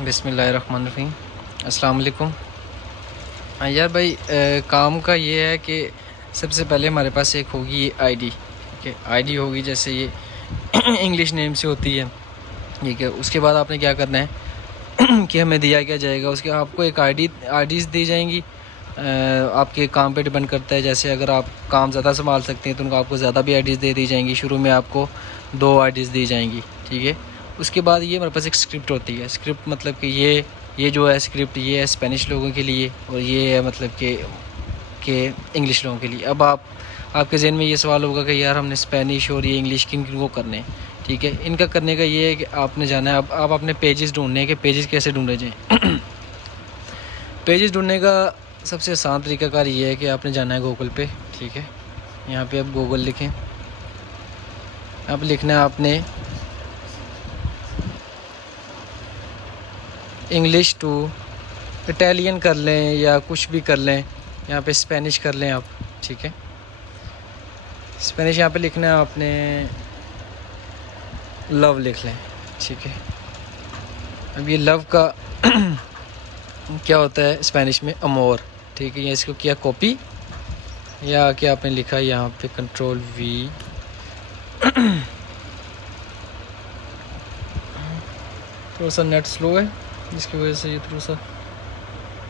बिस्मिल्लाहिर्रहमानिर्रहीम। अस्सलाम वालेकुम। यार भाई, काम का ये है कि सबसे पहले हमारे पास एक होगी ये आईडी। ठीक है, आईडी होगी जैसे ये इंग्लिश नेम से होती है। ठीक है, उसके बाद आपने क्या करना है कि हमें दिया क्या जाएगा, उसके आपको एक आईडीज़ दी जाएंगी। आपके काम पे डिपेंड करता है। जैसे अगर आप काम ज़्यादा संभाल सकते हैं तो उनको आपको ज़्यादा भी आईडीज़ दे दी जाएंगी। शुरू में आपको 2 आईडीज़ दी जाएंगी। ठीक है, उसके बाद ये हमारे पास एक स्क्रिप्ट होती है। स्क्रिप्ट मतलब कि ये जो है स्क्रिप्ट, ये है स्पेनिश लोगों के लिए और ये है मतलब कि इंग्लिश लोगों के लिए। अब आपके जहन में ये सवाल होगा कि यार हमने स्पेनिश और ये इंग्लिश किन किन को करने हैं। ठीक है, इनका करने का ये है कि आपने जाना है, अब आप अपने पेजेस ढूंढने हैं कि पेजेस कैसे ढूंढे जाएँ। पेजेस ढूंढने का सबसे आसान तरीकाकार ये है कि आपने जाना है गूगल पे। ठीक है, यहाँ पे आप गूगल लिखें। अब लिखना है आपने इंग्लिश टू इटालियन कर लें या कुछ भी कर लें, यहाँ पे स्पेनिश कर लें आप। ठीक है, स्पेनिश यहाँ पे लिखना है आपने लव लिख लें। ठीक है, अब ये लव का क्या होता है स्पेनिश में, अमोर। ठीक है, ये इसको किया कॉपी, या क्या आपने लिखा यहाँ पे कंट्रोल वी। थोड़ा सा नेट स्लो है जिसकी वजह से ये थोड़ा सा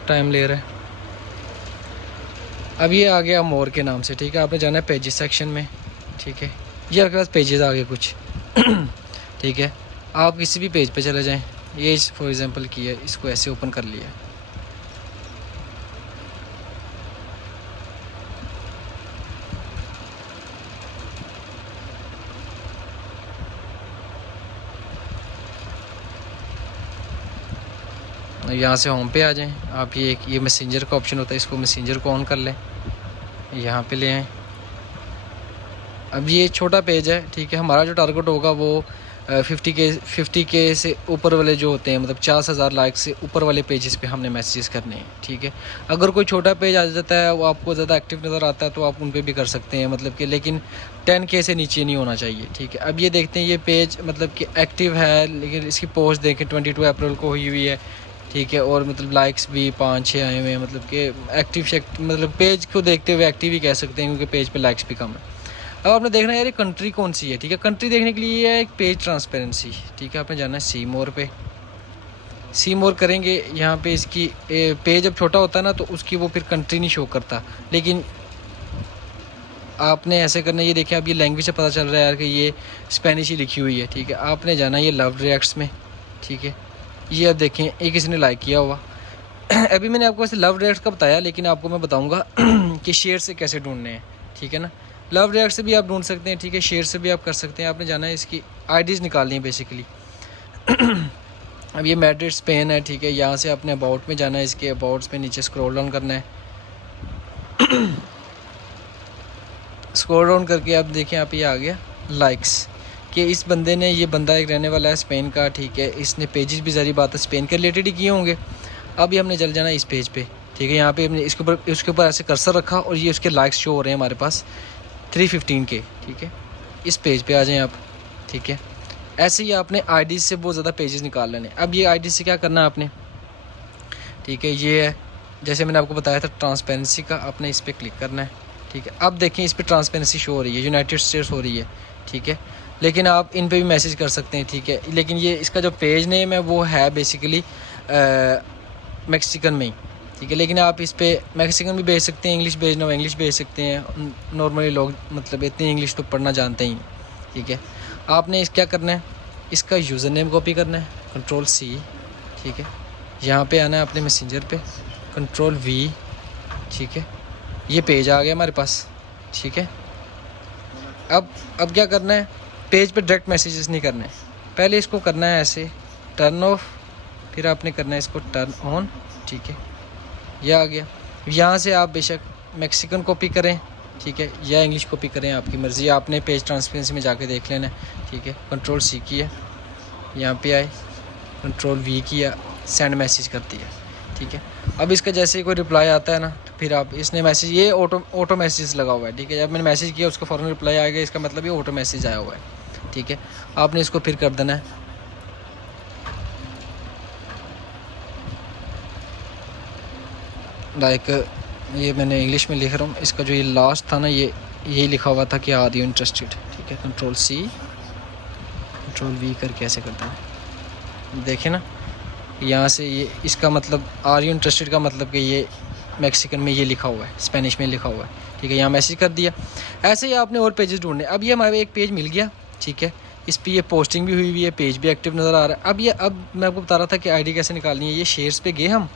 टाइम ले रहा है। अब ये आ गया मोर के नाम से। ठीक है, आपने जाना है पेजेस सेक्शन में। ठीक है, ये आपके पास पेजेस आ गए कुछ। ठीक है, आप किसी भी पेज पे चले जाएं। ये फॉर एग्जांपल किया, इसको ऐसे ओपन कर लिया। यहाँ से होम पे आ जाएं आप। ये मैसेंजर का ऑप्शन होता है, इसको मैसेंजर को ऑन कर लें, यहाँ पे ले आएँ। अब ये छोटा पेज है। ठीक है, हमारा जो टारगेट होगा वो 50K से ऊपर वाले जो होते हैं, मतलब 50,000 लाइक से ऊपर वाले पेजेस पे हमने मैसेजेस करने हैं। ठीक है, अगर कोई छोटा पेज आ जाता है, वो आपको ज़्यादा एक्टिव नज़र आता है तो आप उन पे भी कर सकते हैं, मतलब कि लेकिन 10K से नीचे नहीं होना चाहिए। ठीक है, अब ये देखते हैं ये पेज मतलब कि एक्टिव है, लेकिन इसकी पोस्ट देखें 22 अप्रैल को हुई हुई है। ठीक है, और मतलब लाइक्स भी 5-6 आए हुए हैं, मतलब कि एक्टिव मतलब पेज को देखते हुए एक्टिव ही कह सकते हैं, क्योंकि पेज पे लाइक्स भी कम है। अब आपने देखना है यार ये कंट्री कौन सी है। ठीक है, कंट्री देखने के लिए है एक पेज ट्रांसपेरेंसी। ठीक है, आपने जाना है सी मोर पे। सी मोर करेंगे, यहाँ पे इसकी पेज जब छोटा होता है ना तो उसकी वो फिर कंट्री नहीं शो करता, लेकिन आपने ऐसे करना है। ये देखें, अब ये लैंग्वेज से पता चल रहा है यार कि ये स्पेनिश ही लिखी हुई है। ठीक है, आपने जाना है ये लव रिएक्ट्स में। ठीक है, ये अब देखें एक किसी ने लाइक किया हुआ। अभी मैंने आपको ऐसे लव रिएक्ट्स का बताया, लेकिन आपको मैं बताऊँगा कि शेयर से कैसे ढूंढने हैं। ठीक है ना, लव रिएक्ट से भी आप ढूंढ सकते हैं। ठीक है, शेयर से भी आप कर सकते हैं। आपने जाना है इसकी आईडीज़ निकालनी है बेसिकली। अब ये मैड्रिड स्पेन है। ठीक है, यहाँ से आपने अबाउट में जाना है, इसके अबाउट्स में नीचे स्क्रॉल डाउन करना है। स्क्रॉल डाउन करके आप देखें, आप ये आ गया लाइक्स कि इस बंदे ने, ये बंदा एक रहने वाला है स्पेन का। ठीक है, इसने पेजेस भी ज़ारी बात है स्पेन के रिलेटेड ही किए होंगे। अब ये हमने चल जाना इस पेज पे। ठीक है, यहाँ पे हमने इसके ऊपर ऐसे कर्सर रखा और ये उसके लाइक्स शो हो रहे हैं हमारे पास 315K। ठीक है, इस पेज पे आ जाएं आप। ठीक है, ऐसे ही आपने आईडी से बहुत ज़्यादा पेजेस निकाल लेने। अब ये आईडी से क्या करना है आपने, ठीक है, ये है जैसे मैंने आपको बताया था ट्रांसपेरेंसी का, आपने इस पर क्लिक करना है। ठीक है, अब देखें इस पर ट्रांसपेरेंसी शो हो रही है, यूनाइटेड स्टेट्स हो रही है। ठीक है, लेकिन आप इन पे भी मैसेज कर सकते हैं। ठीक है, लेकिन ये इसका जो पेज नेम है वो है बेसिकली मैक्सिकन में ही। ठीक है, लेकिन आप इस पर मैक्सिकन भी भेज सकते हैं, इंग्लिश भेजना हो इंग्लिश भेज सकते हैं। नॉर्मली लोग मतलब इतनी इंग्लिश तो पढ़ना जानते ही। ठीक है, आपने क्या करना है, इसका यूज़र नेम कॉपी करना है, कंट्रोल C। ठीक है, यहाँ पे आना है अपने मैसेंजर पे, कंट्रोल V। ठीक है, ये पेज आ गया हमारे पास। ठीक है, अब क्या करना है, पेज पे डायरेक्ट मैसेजेस नहीं करने, पहले इसको करना है ऐसे टर्न ऑफ, फिर आपने करना है इसको टर्न ऑन। ठीक है, यह आ गया। यहाँ से आप बेशक मैक्सिकन कॉपी करें, ठीक है, या इंग्लिश कॉपी करें, आपकी मर्ज़ी। आपने पेज ट्रांसपेरेंसी में जाके देख लेना है। ठीक है, कंट्रोल C किया, यहाँ पे आए, कंट्रोल V किया, सेंड मैसेज कर दिया। ठीक है, अब इसका जैसे ही कोई रिप्लाई आता है ना तो फिर आप, इसने मैसेज, ये ऑटो मैसेज लगा हुआ है। ठीक है, जब मैंने मैसेज किया उसका फ़ौरन रिप्लाई आएगा, इसका मतलब ये ऑटो मैसेज आया हुआ है। ठीक है, आपने इसको फिर कर देना है लाइक ये मैंने इंग्लिश में लिख रहा हूँ, इसका जो ये लास्ट था ना ये लिखा हुआ था कि आर यू इंटरेस्टेड, ठीक है। कंट्रोल C कंट्रोल V करके ऐसे करता है, देखें ना यहाँ से ये इसका मतलब आर यू इंटरेस्टेड का मतलब कि ये मैक्सिकन में ये लिखा हुआ है, स्पेनिश में लिखा हुआ है, ठीक है। यहाँ मैसेज कर दिया। ऐसे ही आपने और पेजेस ढूंढने। अब ये हमारे एक पेज मिल गया, ठीक है। इस पर ये पोस्टिंग भी हुई हुई है, पेज भी एक्टिव नज़र आ रहा है। अब मैं आपको बता रहा था कि आईडी कैसे निकालनी है। ये शेयर्स पे गए हम,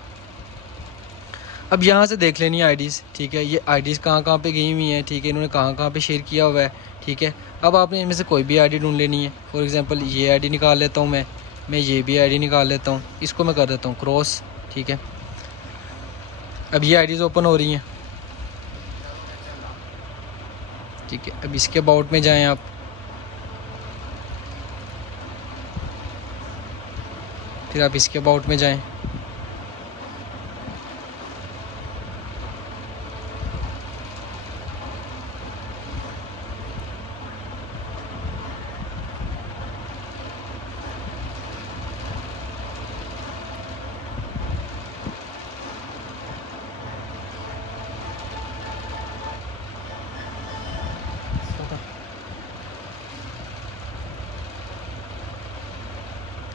अब यहाँ से देख लेनी है आईडीज़, ठीक है। ये आईडीज़ कहाँ पे गई हुई हैं, ठीक है, इन्होंने कहाँ पे शेयर किया हुआ है, ठीक है। अब आपने इनमें से कोई भी आईडी ढूंढ लेनी है। फॉर एग्जांपल ये आईडी निकाल लेता हूँ मैं ये भी आईडी निकाल लेता हूँ, इसको मैं कर देता हूँ क्रॉस, ठीक है। अब ये आईडीज़ ओपन हो रही हैं, ठीक है। अब इसके अबाउट में जाएं आप, फिर आप इसके अबाउट में जाएं,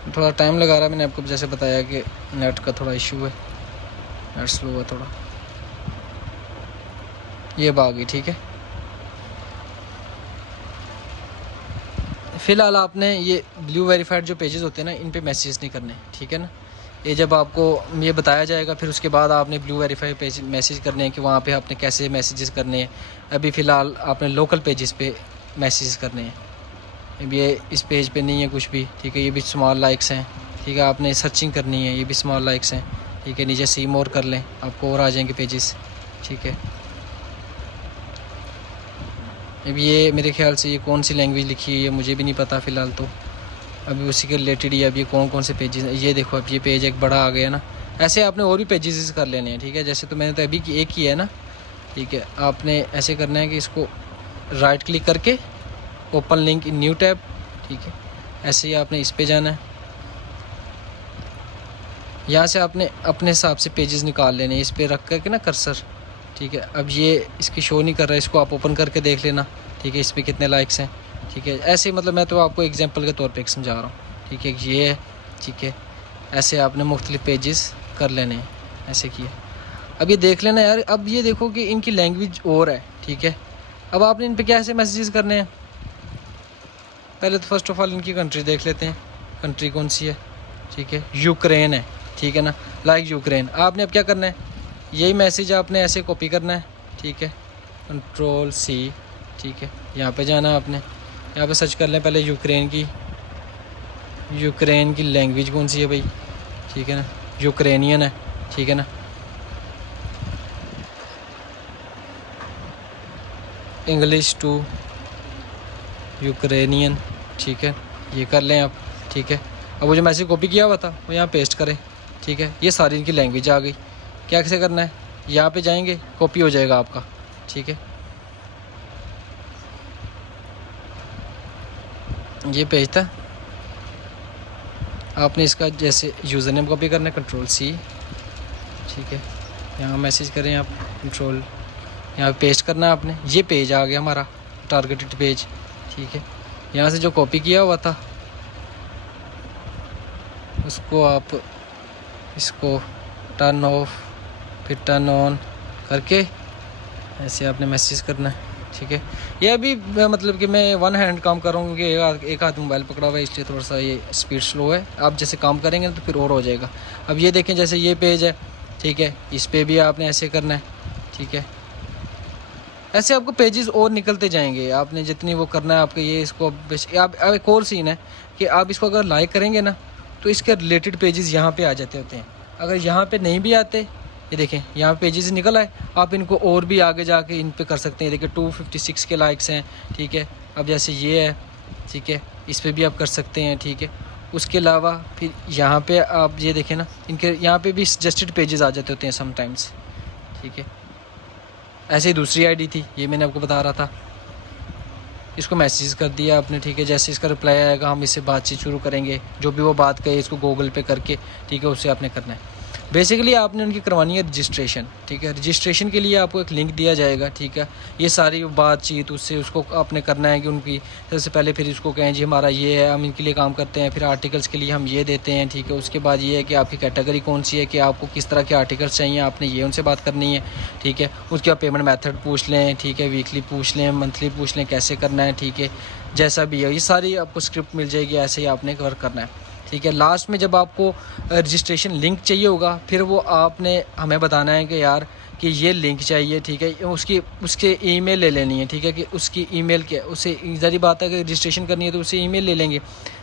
थोड़ा टाइम लगा रहा है। मैंने आपको जैसे बताया कि नेट का थोड़ा इशू है, नेट स्लो है थोड़ा। ये आ गई, ठीक है। फ़िलहाल आपने ये ब्लू वेरीफाइड जो पेजेस होते हैं ना, इन पे मैसेज नहीं करने, ठीक है ना। ये जब आपको ये बताया जाएगा, फिर उसके बाद आपने ब्लू वेरीफाइड पेज मैसेज करने हैं कि वहाँ पे आपने कैसे मैसेजेस करने हैं। अभी फ़िलहाल आपने लोकल पेजेस पे मैसेज करने हैं। अब ये इस पेज पे नहीं है कुछ भी, ठीक है। ये भी स्मॉल लाइक्स हैं, ठीक है। आपने सर्चिंग करनी है, ये भी स्मॉल लाइक्स हैं, ठीक है। नीचे सी मोर कर लें, आपको और आ जाएंगे पेजेस, ठीक है। अब ये मेरे ख्याल से ये कौन सी लैंग्वेज लिखी है ये मुझे भी नहीं पता फ़िलहाल, तो अभी उसी के रिलेटेड ही अब ये कौन से पेजेस हैं। ये देखो, अब ये पेज एक बड़ा आ गया ना। ऐसे आपने और भी पेजेस कर लेने हैं, ठीक है। जैसे तो मैंने तो अभी एक ही है ना, ठीक है। आपने ऐसे करना है कि इसको राइट क्लिक करके open link in new tab, ठीक है। ऐसे ही आपने इस पे जाना है। यहाँ से आपने अपने हिसाब से पेजेस निकाल लेने हैं, इस पे रख करके ना कर्सर, ठीक है। अब ये इसकी शो नहीं कर रहा है, इसको आप ओपन करके देख लेना, ठीक है। इस पर कितने लाइक्स हैं, ठीक है। ऐसे ही मतलब मैं तो आपको एग्जांपल के तौर पे समझा रहा हूँ, ठीक है। ये है, ठीक है। ऐसे आपने मुख्तलिफ पेजेस कर लेने हैं, ऐसे किए। अब ये देख लेना यार। अब ये देखो कि इनकी लैंग्वेज और है, ठीक है। अब आपने इन पर कैसे मैसेजेस करने हैं। पहले तो फर्स्ट ऑफ ऑल इनकी कंट्री देख लेते हैं, कंट्री कौन सी है, ठीक है। यूक्रेन है, ठीक है ना, लाइक यूक्रेन। आपने अब क्या करना है, यही मैसेज आपने ऐसे कॉपी करना है, ठीक है। कंट्रोल C, ठीक है। यहाँ पे जाना है आपने, यहाँ पे सर्च कर लें पहले यूक्रेन की लैंग्वेज कौन सी है भाई, ठीक है ना। यूक्रेनियन है, ठीक है ना। इंग्लिश टू यूक्रेनियन, ठीक है। ये कर लें आप, ठीक है। अब वो जो मैसेज कॉपी किया हुआ था वो यहाँ पेस्ट करें, ठीक है। ये सारी इनकी लैंग्वेज आ गई। क्या कैसे करना है, यहाँ पे जाएंगे, कॉपी हो जाएगा आपका, ठीक है। ये पेज था, आपने इसका जैसे यूज़र नेम कॉपी करना है, कंट्रोल C, ठीक है। यहाँ मैसेज करें आप, कंट्रोल, यहाँ पेस्ट करना है आपने। ये पेज आ गया हमारा टारगेटेड पेज, ठीक है। यहाँ से जो कॉपी किया हुआ था उसको आप इसको टर्न ऑफ फिर टर्न ऑन करके ऐसे आपने मैसेज करना है, ठीक है। ये अभी मतलब कि मैं वन हैंड काम कर रहा हूँ क्योंकि एक हाथ मोबाइल पकड़ा हुआ है, इसलिए थोड़ा सा ये स्पीड स्लो है। आप जैसे काम करेंगे तो फिर और हो जाएगा। अब ये देखें, जैसे ये पेज है, ठीक है, इस पे भी आपने ऐसे करना है, ठीक है। ऐसे आपको पेजेस और निकलते जाएंगे, आपने जितनी वो करना है आपके। ये इसको आप एक और सीन है कि आप इसको अगर लाइक करेंगे ना तो इसके रिलेटेड पेजेस यहाँ पे आ जाते होते हैं। अगर यहाँ पे नहीं भी आते, ये देखें यहाँ पेजेस निकल आए, आप इनको और भी आगे जाके इन पे कर सकते हैं। देखिए 256 के लाइक्स हैं, ठीक है। अब जैसे ये है, ठीक है, इस पर भी आप कर सकते हैं, ठीक है। उसके अलावा फिर यहाँ पे आप ये देखें ना, इनके यहाँ पे भी सजेस्टेड पेजेस आ जाते होते हैं समटाइम्स, ठीक है। ऐसे ही दूसरी आईडी थी, ये मैंने आपको बता रहा था। इसको मैसेज कर दिया आपने, ठीक है। जैसे इसका रिप्लाई आएगा हम इससे बातचीत शुरू करेंगे, जो भी वो बात कहे इसको गूगल पे करके, ठीक है, उससे आपने करना है। बेसिकली आपने उनकी करवानी है रजिस्ट्रेशन, ठीक है। रजिस्ट्रेशन के लिए आपको एक लिंक दिया जाएगा, ठीक है। ये सारी बातचीत उससे उसको आपने करना है कि उनकी सबसे पहले फिर उसको कहें जी हमारा ये है, हम इनके लिए काम करते हैं, फिर आर्टिकल्स के लिए हम ये देते हैं, ठीक है। उसके बाद ये है कि आपकी कैटेगरी कौन सी है, कि आपको किस तरह के आर्टिकल्स चाहिए, आपने ये उनसे बात करनी है, ठीक है। उसके बाद पेमेंट मेथड पूछ लें, ठीक है, वीकली पूछ लें, मंथली पूछ लें, कैसे करना है, ठीक है। जैसा भी है ये सारी आपको स्क्रिप्ट मिल जाएगी, ऐसे ही आपने वर्क करना है, ठीक है। लास्ट में जब आपको रजिस्ट्रेशन लिंक चाहिए होगा, फिर वो आपने हमें बताना है कि यार कि ये लिंक चाहिए, ठीक है। उसके ईमेल ले लेनी है, ठीक है, कि उसकी ईमेल के उससे ज़ाहिर बात है कि रजिस्ट्रेशन करनी है तो उससे ईमेल ले लेंगे,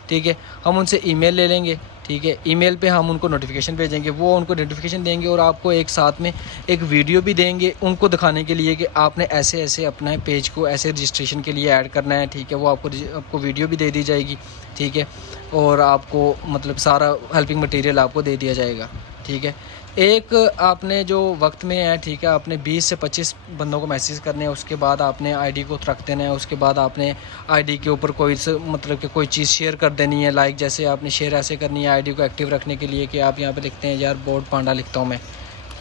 ठीक है। हम उनसे ईमेल ले लेंगे, ठीक है। ईमेल पे हम उनको नोटिफिकेशन भेजेंगे, वो उनको नोटिफिकेशन देंगे और आपको एक साथ में एक वीडियो भी देंगे उनको दिखाने के लिए कि आपने ऐसे ऐसे अपना पेज को ऐसे रजिस्ट्रेशन के लिए ऐड करना है, ठीक है। वो आपको वीडियो भी दे दी जाएगी, ठीक है। और आपको मतलब सारा हेल्पिंग मटेरियल आपको दे दिया जाएगा, ठीक है। एक आपने जो वक्त में है, ठीक है, आपने 20 से 25 बंदों को मैसेज करने हैं, उसके बाद आपने आईडी को रख देना है। उसके बाद आपने आईडी के ऊपर मतलब कि कोई चीज़ शेयर कर देनी है, लाइक जैसे आपने शेयर ऐसे करनी है आईडी को एक्टिव रखने के लिए कि आप यहाँ पे लिखते हैं यार बोर्ड पांडा लिखता हूँ मैं,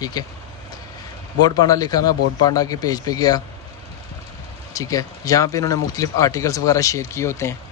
ठीक है। बोर्ड पांडा लिखा, मैं बोर्ड पांडा के पेज पे गया, ठीक है। यहाँ पे इन्होंने मुख्तलिफ आर्टिकल्स वगैरह शेयर किए होते हैं।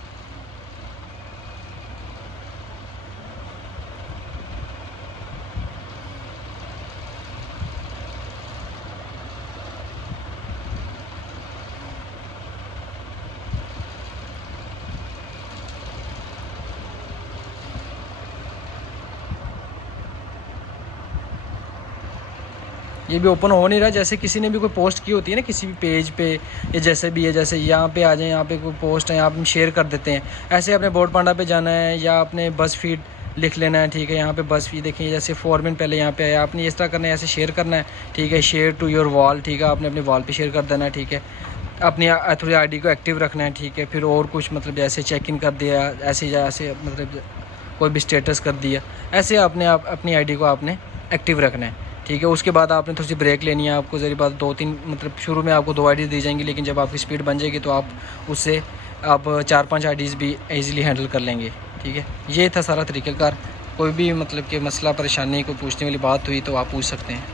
ये भी ओपन हो नहीं रहा, जैसे किसी ने भी कोई पोस्ट की होती है ना किसी भी पेज पे, या जैसे भी है, जैसे यहाँ पे आ जाए, यहाँ पे कोई पोस्ट है, यहाँ पे हम शेयर कर देते हैं। ऐसे अपने बोर्ड पांडा पे जाना है या अपने बस फीड लिख लेना है, ठीक है। यहाँ पे बस फीड देखिए, जैसे फॉर्मेट पहले यहाँ पे आया, आपने इस तरह करना है, ऐसे शेयर करना है, ठीक है। शेयर टू योर वॉल, ठीक है, आपने अपने वॉल पे शेयर कर देना है, ठीक है। अपनी थोड़ी आईडी को एक्टिव रखना है, ठीक है। फिर और कुछ मतलब जैसे चेक इन कर दिया, ऐसे मतलब कोई भी स्टेटस कर दिया, ऐसे आपने अपनी आईडी को आपने एक्टिव रखना है, ठीक है। उसके बाद आपने थोड़ी सी ब्रेक लेनी है। आपको ज़री बात 2-3 मतलब शुरू में आपको 2 आईडी दी जाएंगी, लेकिन जब आपकी स्पीड बन जाएगी तो आप उससे आप 4-5 आईडीज़ भी ईज़िली हैंडल कर लेंगे, ठीक है। ये था सारा तरीक़ाकार। कोई भी मतलब कि मसला परेशानी को पूछने वाली बात हुई तो आप पूछ सकते हैं।